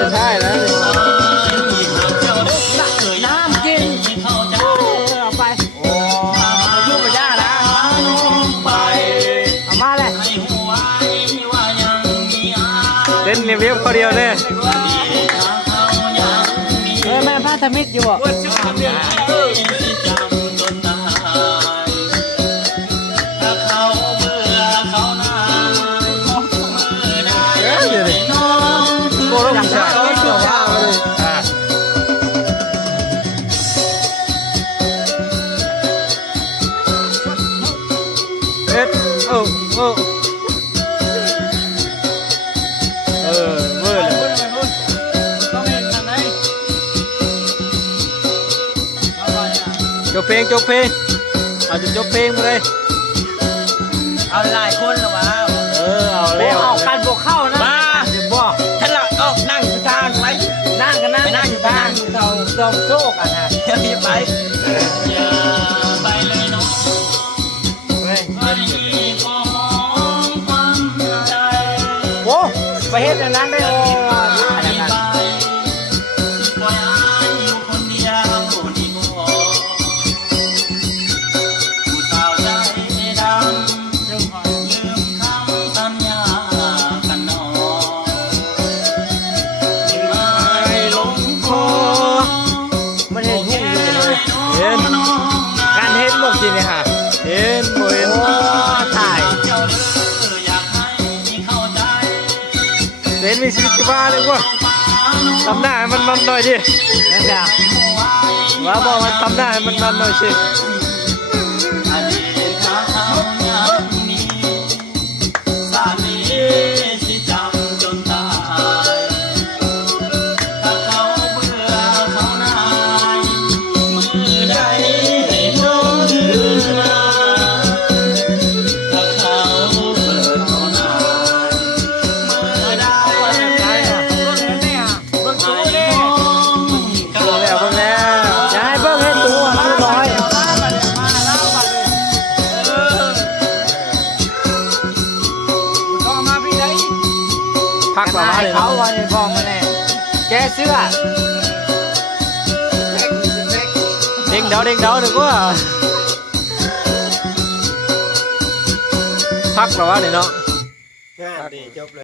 ไม่ใช่แล้วน้ำกินเอาไปโอ้ยุ่งไปย่านะเอามาเลยเล่นรีวิวคนเดียวเลยแม่พระธมิตรอยู่อ่ะโกรธจังเลยเอ็ดโอ้เมื่อเลยจบเพลงเอาจบเพลงมาเลยเอาหลายคนหรอวะเอาแล้วเอากันบวกเข้านะมาเดี๋ยวบอกฉันละนั่งอยู่ทางไว้นั่งกันนั่งไปนั่งอยู่ทางเราโซ่กันฮะรีบไปอย่าไปเลยน้องโอ้ไปเฮ็ดอย่างนั้นได้โอ้การเห็นบอกจริงเลยค่ะเห็นโมเห็นถ่ายเห็นมีชีวิตชีวาเลยว่ะทำหน้าให้มันหน่อยดินะจ๊ะว่าบอกมันทำหน้าให้มันหน่อยสิพักกว่ามาเลยเขาวันนี้บอกมาแน่แกเสื้อเด้งเดาดีกว่าพักกว่ามาเลยเนาะ